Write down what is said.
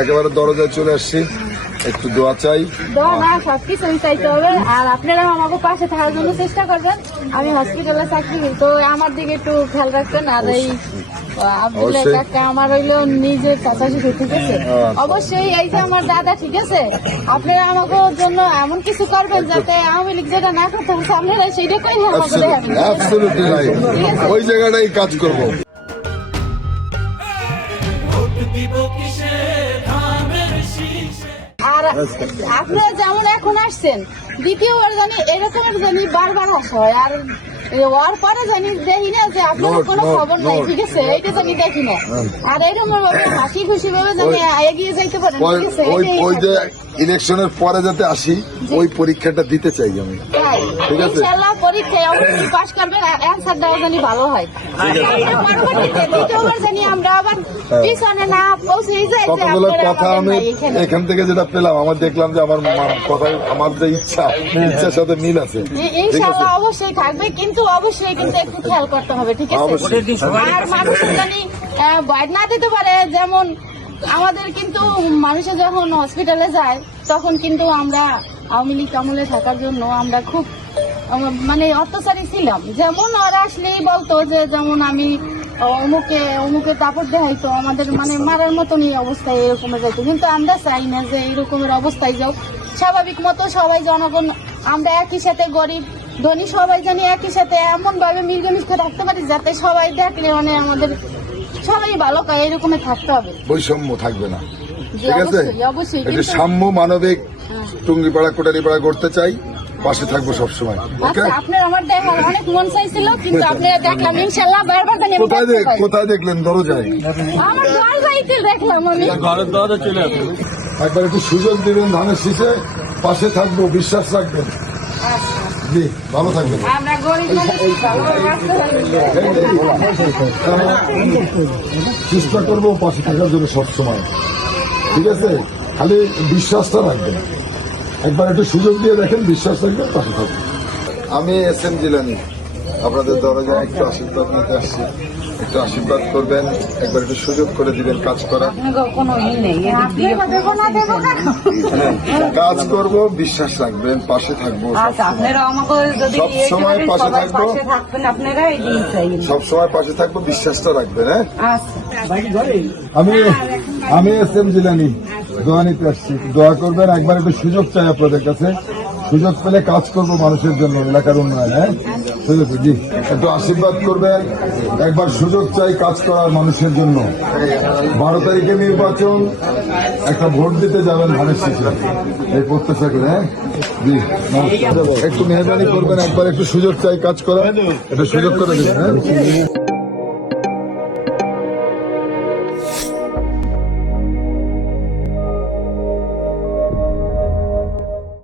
একেবারে দরজায় চলে আসছি, একটু দোয়া চাই। দোয়া না, সবকিছুই চাইতে হবে। আর আপনারা আমাকে পাশে থাকার জন্য চেষ্টা করবেন। আমি হসপিটালে চাকরি করি, তো আমার দিকে একটু খেয়াল রাখবেন। আর এই আব্দুল্লাহ কাকা আমার হইলো নিজের চাচা শ্বশুর, ঠিক আছে? অবশ্যই এই যে আমার দাদা, ঠিক আছে? আপনারা আমাকে জন্য এমন কিছু করবেন যাতে আওয়ামী লীগ যেটা না করতে পারছে আপনারা সেইটা কই আমাকে দেখাবেন। অ্যাবসলিউটলি রাইট, ওই জায়গাটাই কাজ করব। আর আপনারা যেমন এখন আসছেন, দ্বিতীয়বার জানি এরকমের জানি বারবার আসা হয়। আর ওর পরে জানি দেখি না যে আপনার কোনো খবর নাই, ঠিক আছে? এইটা জানি দেখি না। আর এরকম ভাবে হাসি খুশি ভাবে জানি এগিয়ে যাইতে পারেন, ঠিক আছে? ওই যে ইলেকশনের পরে যাতে আসি, ওই পরীক্ষাটা দিতে চাই আমি, ঠিক আছে? ইনশাআল্লাহ পরীক্ষায় অবশ্যই পাশ করবেন, আর অ্যান্সার দেওয়া জানি ভালো হয়। পরবর্তীতে দ্বিতীয়বার জানি আমরা আবার পিছনে না পৌঁছে যাই। কতগুলো কথা আমি এখান থেকে যেটা পেলাম, আমার দেখলাম যে আমার কথায় আমার যে ইচ্ছার সাথে মিল আছে। ইনশাআল্লাহ অবশ্যই থাকবে, কিন্তু অবশ্যই কিন্তু একটু খেয়াল করতে হবে, ঠিক আছে? আর মানুষের জানি ভয় না দিতে পারে। যেমন আমাদের কিন্তু মানুষে যখন হসপিটালে যায়, তখন কিন্তু আমরা আওয়ামী লীগ আমলে থাকার জন্য আমরা খুব মানে অত্যাচারী ছিলাম। যেমন ওরা আসলেই বলতো যে যেমন আমি অমুকে তাপড় দেখাইতো, আমাদের মানে মারার মতনই অবস্থায় এরকমের যাইতো। কিন্তু আমরা চাই না যে এরকমের অবস্থায় যাও। স্বাভাবিক মতো সবাই জনগণ আমরা একই সাথে, গরিব ধনী সবাই জানি একই সাথে এমন ভাবে মিলমিশে থাকতে পারি যাতে সবাই দেখলে মানে আমাদের সবাই ভালো পায়, এরকমের থাকতে হবে। বৈষম্য থাকবে না, জি, ঠিক আছে? অবশ্যই অবশ্যই। এটা কিন্তু সাম্য মানবিক টুঙ্গিপাড়া কোটারিপাড়া করতে চাই, পাশে থাকবো সবসময়। আচ্ছা, আপনার আমার দেখার অনেক মন চাইছিল, কিন্তু আপনারা দেখলাম ইনশাল্লাহ বারবার জানি কোথায় দেখলেন? দরজায়? আমার দরজাইতে দেখলাম আমি। ঘরের দরজা চলে আসবে। একবার একটু সুযোগ দিবেন, ধানের শীষে পাশে থাকবো, বিশ্বাস রাখবেন। জি, ভালো থাকবেন। আমরা গরিব মানুষ, ভালোভাবে বাঁচতে পারি। চেষ্টা করবো পাশে থাকার জন্য সবসময়, ঠিক আছে? খালি বিশ্বাসটা রাখবেন, একবার একটু সুযোগ দিয়ে দেখেন, বিশ্বাস রাখবেন, পাশে থাকবেন। আমি এস.এম. জিলানী, আপনাদের দরজায় একটু আশীর্বাদ নিতে আসছি। একটু আশীর্বাদ করবেন, একবার একটু সুযোগ করে দিবেন কাজ করা। কাজ করব, বিশ্বাস রাখবেন, পাশে থাকবো, সবসময় পাশে থাকবো, সবসময় পাশে থাকবো, বিশ্বাসটা রাখবেন। হ্যাঁ, আমি এস.এম. জিলানী দোয়া নিতে আসছি, দোয়া করবেন। একবার একটু সুযোগ চাই আপনাদের কাছে, সুযোগ পেলে কাজ করব মানুষের জন্য, এলাকার উন্নয়ন। হ্যাঁ, সুযোগ, জি, একটু আশীর্বাদ করবেন। একবার সুযোগ চাই কাজ করার মানুষের জন্য। 12 তারিখে নির্বাচন, একটা ভোট দিতে যাবেন ধানের শীষে, এই প্রত্যাশা করে। হ্যাঁ, জি, একটু মেহরবানি করবেন, একবার একটু সুযোগ চাই কাজ করার, একটু সুযোগ করে দেবেন। হ্যাঁ।